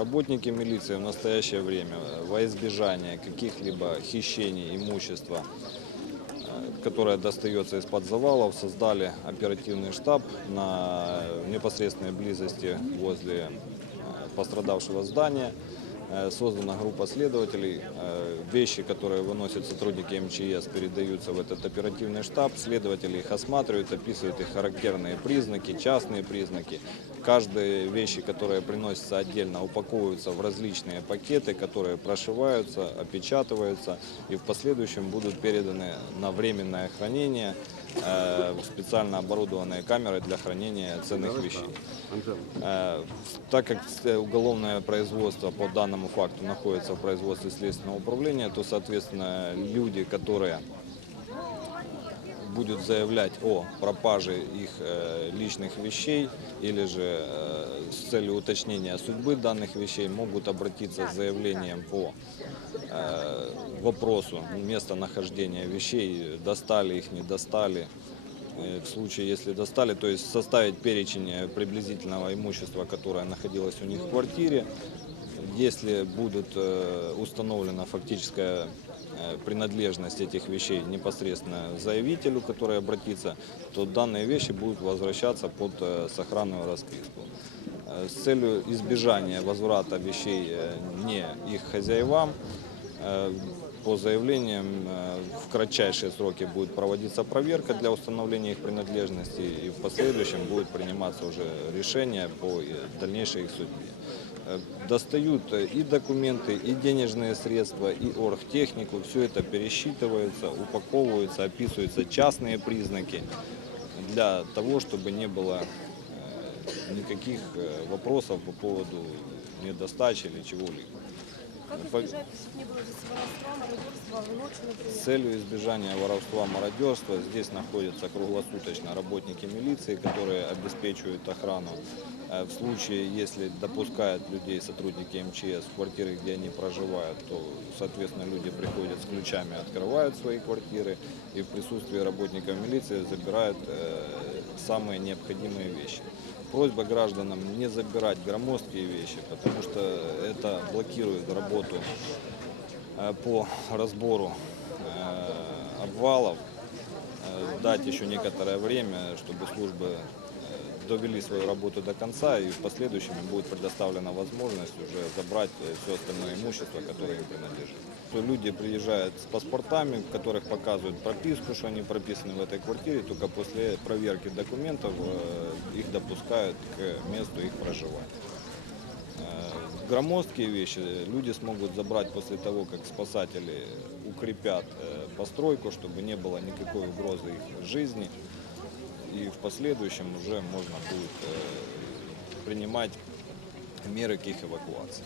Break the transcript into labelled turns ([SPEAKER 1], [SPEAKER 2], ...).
[SPEAKER 1] Работники милиции в настоящее время во избежание каких-либо хищений имущества, э, которое достается из-под завалов, создали оперативный штаб на непосредственной близости возле э, пострадавшего здания. Э, Создана группа следователей. Э, Вещи, которые выносят сотрудники МЧС, передаются в этот оперативный штаб. Следователи их осматривают, описывают их характерные признаки, частные признаки. Каждые вещи, которые приносятся отдельно, упаковываются в различные пакеты, которые прошиваются, опечатываются и в последующем будут переданы на временное хранение специально оборудованные камеры для хранения ценных вещей. Э, Так как э, уголовное производство по данному факту находится в производстве следственного управления, то, соответственно, люди, которые будут заявлять о пропаже их э, личных вещей или же э, с целью уточнения судьбы данных вещей могут обратиться с заявлением по э, вопросу местонахождения вещей, достали их, не достали. В случае, если достали, то есть составить перечень приблизительного имущества, которое находилось у них в квартире. Если будет установлена фактическая принадлежность этих вещей непосредственно заявителю, который обратится, то данные вещи будут возвращаться под э, сохранную расписку. Э, С целью избежания возврата вещей э, не их хозяевам, э, по заявлениям э, в кратчайшие сроки будет проводиться проверка для установления их принадлежности и в последующем будет приниматься уже решение по э, дальнейшей их судьбе. Э, Достают э, и документы, и денежные средства, и оргтехнику. Все это пересчитывается, упаковывается, описываются частные признаки для того, чтобы не было э, никаких вопросов по поводу недостачи или чего-либо.
[SPEAKER 2] Как избежать, чтобы не было здесь воровства, мародерства, ночью, например?
[SPEAKER 1] С целью избежания воровства, мародерства здесь находятся круглосуточно работники милиции, которые обеспечивают охрану. Э, В случае, если допускают людей сотрудники МЧС в квартиры, где они проживают, то, соответственно, люди приходят с ключами, открывают свои квартиры и в присутствии работников милиции забирают э, самые необходимые вещи. Просьба гражданам не забирать громоздкие вещи, потому что это блокирует работу э, по разбору э, обвалов, э, дать еще некоторое время, чтобы службы довели свою работу до конца и в последующем им будет предоставлена возможность уже забрать все остальное имущество, которое им принадлежит. Люди приезжают с паспортами, в которых показывают прописку, что они прописаны в этой квартире, только после проверки документов э, их допускают к месту их проживания. Э, Громоздкие вещи люди смогут забрать после того, как спасатели укрепят э, постройку, чтобы не было никакой угрозы их жизни. И в последующем уже можно будет э, принимать меры к их эвакуации.